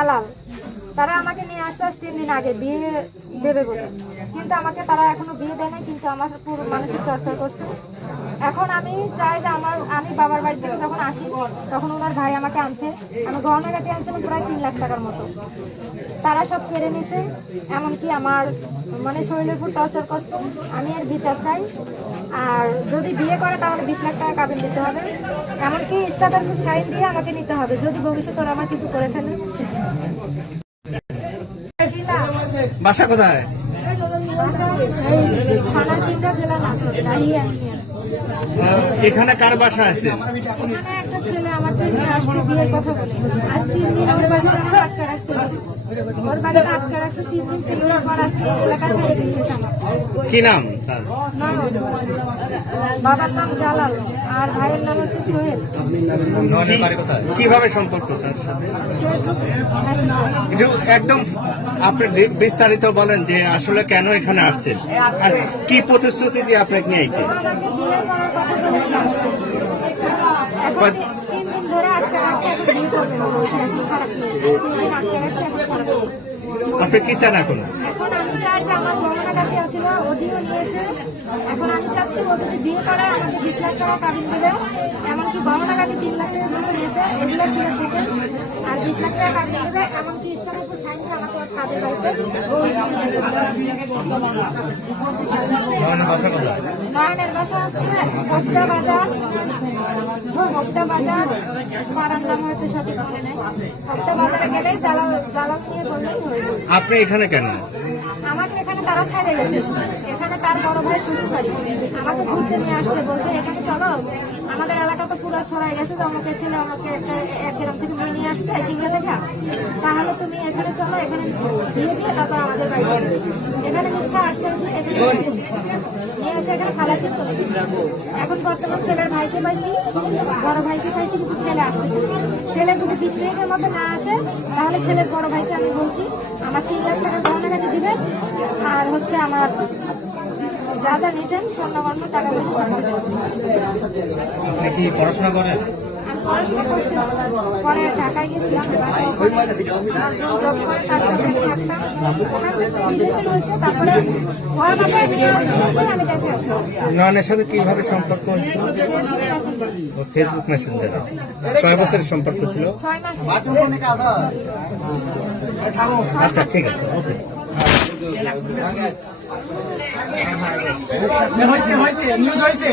আলাল তারা আমাকে নিয়ে আসতে আসতে তিন দিন আগে বিয়ে দেবে বলে। কিন্তু আমাকে তারা এখনও বিয়ে দেয় কিন্তু আমার পুরো মানসিক টর্চার করছে। এখন আমি চাই যে আমার আমি বাবার বাড়ি থেকে যখন আসি তখন ওনার ভাই আমাকে আনছে। আমি গহনা কাটি আনছিলাম প্রায় তিন লাখ টাকার মতো। তারা সব কেড়ে নিছে এমনকি আমার মানে শরীরের উপর টর্চার করছে। আমি এর বিচার চাই। আর যদি বিয়ে করে তাহলে বিশ লাখ টাকা কাবিন দিতে হবে। এমনকি স্টাফের সাইন দিয়ে আমাকে নিতে হবে। যদি ভবিষ্যতে ওরা আমার কিছু করে ফেলে। বাসা কোথায়? থানা সিংড়া জেলা এখানে কার বাসা আছে? একটা ছেলে বিয়ের কথা বলে। আজ তিন দিন কি নাম তার? না, বাবার নাম জালাল আর ভাইয়ের নাম হচ্ছে সোহেল। কীভাবে সম্পর্ক তার। একটু একদম আপনি বিস্তারিত বলেন যে আসলে কেন এখানে আসছেন? আর কি প্রতিশ্রুতি দিয়ে আপনাকে নিয়ে আপনি কি চান এখন? এখন আমি চাই আমার আছিল নিয়েছে। এখন আমি চাচ্ছি বিয়ে করে আমাকে বিশ লাখ টাকা কাবিন দেবে এমনকি গহনাগাটি তিন লাখ টাকা মতো নিয়েছে এগুলো আর বিশ লাখ টাকা কাবিন দেবে এমনকি ইসলামের উপর সাইন করে আমাকে ওর বাড়িতে ওই বাসা হচ্ছে ভক্তা বাজার। ভক্তা বাজার পাড়ার নাম হয়তো সঠিক মনে নেই। ভক্তা বাজারে গেলেই জ্বালা জ্বালা নিয়ে বললেই হয়ে আপনি এখানে কেন? আমাকে এখানে তারা ছেড়ে গেছে। এখানে তার বড় ভাই শ্বশুর বাড়ি। আমাকে ঘুরতে নিয়ে আসছে, বলছে, এখানে চলো। আমাদের এলাকা তো পুরো ছড়াই গেছে, তো আমাকে ছেলে আমাকে একটা এক থেকে মেয়ে নিয়ে আসছে সিংড়া থেকে। তাহলে তুমি এখানে চলো, এখানে দিয়ে দিয়ে তারপর আমাদের বাড়ি এখানে মিথ্যা আসছে নিয়ে এসে। এখানে খালাতে চলে এখন বর্তমান ছেলের ভাইকে পাইছি, বড় ভাইকে পাইছি, কিন্তু ছেলে আসতেছে ছেলে যদি বিশ মিনিটের মধ্যে না আসে, তাহলে ছেলের বড় ভাইকে আমি বলছি, আমার তিন লাখ টাকা গহনা দিবেন আর হচ্ছে আমার যা যা নিয়েছেন টাকা পয়সা পড়াশোনা করেন? পরে ঢাকায় গেছিলাম। তারপরে সাথে কীভাবে সম্পর্ক হয়েছিল ফেসবুক মেসেঞ্জারে কয় বছরের সম্পর্ক ছিল? ছয় মাস। আচ্ছা ঠিক আছে ওকে। হয়েছে নিউজ হয়েছে